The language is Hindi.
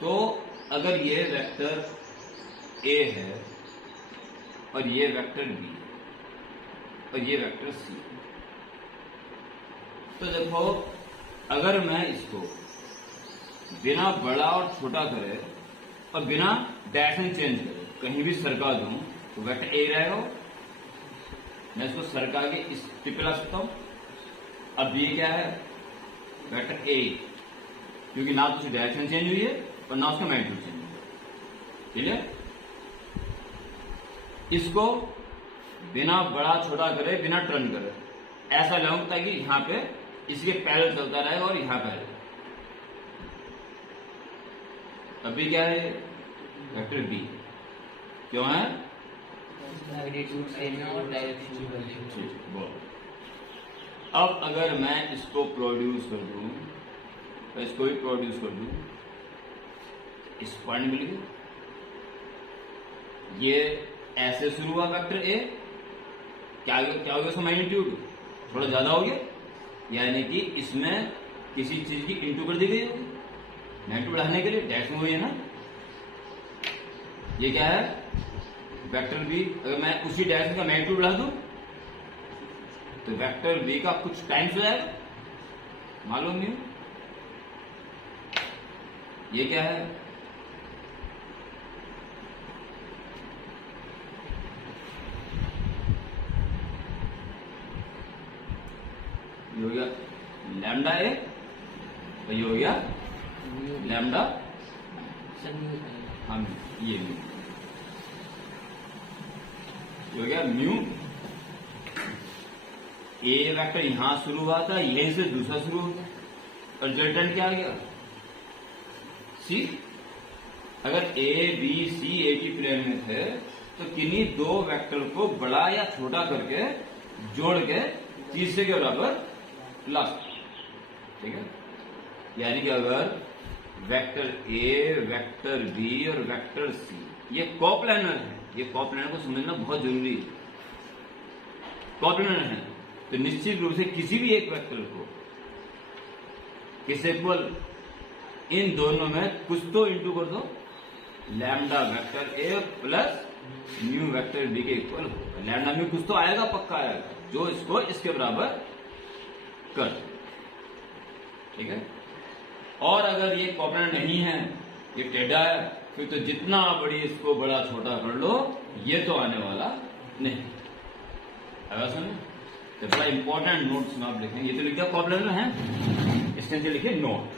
तो अगर ये वेक्टर ए है और ये वेक्टर बी और ये वेक्टर सी, तो देखो अगर मैं इसको बिना बड़ा और छोटा करे और बिना डायरेक्शन चेंज करे कहीं भी सरका दूं तो वेक्टर ए रहेगा। मैं इसको सरका के इस टिप पे ला सकता हूं। अब ये क्या है, वेक्टर ए, क्योंकि ना तो उसकी डायरेक्शन चेंज हुई है और ना उसका मैग्नीट्यूड चेंज हुआ है। क्लियर? इसको बिना बड़ा छोटा करे, बिना टर्न करे ऐसा लगाऊं ताकि यहां पे इसके पैरेलल चलता रहेगा और यहां पे रहेगा। अभी क्या है, वेक्टर बी क्यों है, मैग्नीट्यूड सेम है और डायरेक्शन। अब अगर मैं इसको प्रोड्यूस कर दूं तो इसको भी प्रोड्यूस कर दूं, इस पॉइंट मिल गई। ये ऐसे शुरू हुआ वेक्टर ए, क्या हो गया उसका मैग्नीट्यूड थोड़ा ज्यादा हो गया, यानी कि इसमें किसी चीज की इंटू कर दी गई होगी मैग्नीट्यूड बढ़ाने के लिए, डायरेक्शन हुई है ना। ये क्या है, वेक्टर बी, अगर मैं उसी डायरेक्शन का मैग्नीट्यूड बढ़ा दूं तो वेक्टर बी का कुछ टाइम्स हो जाएगा, मालूम नहीं। ये क्या है, ये हो गया लैम्डा ए और ये हो गया लैम्डा, हाँ ये म्यू, ये हो गया म्यू। ए वेक्टर यहां शुरू हुआ था, यहीं से दूसरा शुरू होता और रिजल्टेंट क्या आ गया, सी। अगर ए बी सी एक ही प्लेन में थे तो किन्हीं दो वेक्टर को बड़ा या छोटा करके जोड़ के तीसरे के बराबर ला सकते, ठीक है। यानी कि अगर वेक्टर ए, वेक्टर बी और वेक्टर सी ये कोप्लेनर है, ये कोप्लेनर को समझना बहुत जरूरी है। कोप्लेनर है तो निश्चित रूप से किसी भी एक वेक्टर को किस इक्वल, इन दोनों में कुछ तो इंटू कर दो, lambda vector A plus new vector B के इक्वल होगा। लैम्डा में कुछ तो आएगा, पक्का आएगा, जो इसको इसके बराबर कर, ठीक है। और अगर ये कोप्लेनर नहीं है, ये टेढ़ा है, फिर तो जितना बड़ी इसको बड़ा छोटा कर लो ये तो आने वाला नहीं। अगर समझे तो बड़ा इंपॉर्टेंट नोट्स में आप लिखेंगे, ये तो लिख दिया कोप्लेनर है, इसके नीचे लिखिए नोट।